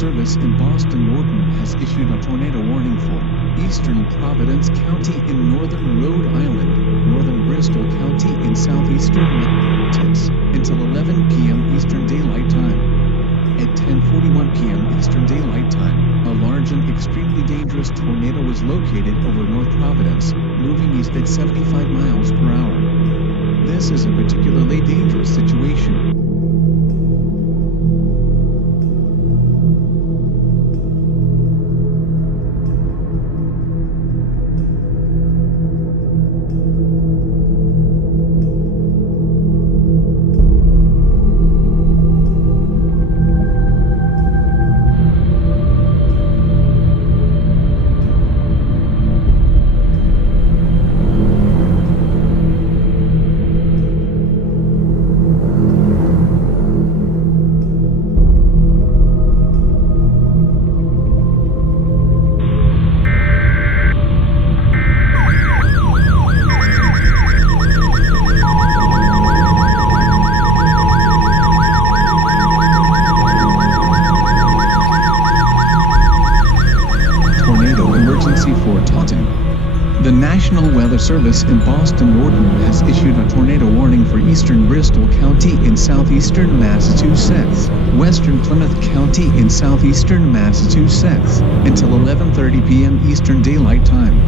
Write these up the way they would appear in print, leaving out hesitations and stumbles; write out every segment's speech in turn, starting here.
Service in Boston Norton has issued a tornado warning for eastern Providence County in northern Rhode Island, northern Bristol County in southeastern Massachusetts, until 11 p.m. Eastern Daylight Time. At 10:41 p.m. Eastern Daylight Time, a large and extremely dangerous tornado was located over North Providence, moving east at 75 miles per hour. This is a particularly dangerous situation. Emergency for Taunton. The National Weather Service in Boston Norton has issued a tornado warning for eastern Bristol County in southeastern Massachusetts, western Plymouth County in southeastern Massachusetts, until 11:30 p.m. Eastern Daylight Time.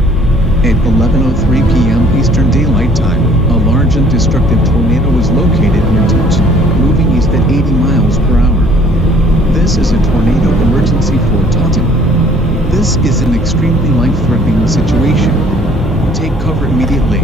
At 11:03 p.m. Eastern Daylight Time, a large and destructive tornado was located near Taunton, moving east at 80 miles per hour. This is a tornado emergency for Taunton. This is an extremely life-threatening situation. Take cover immediately.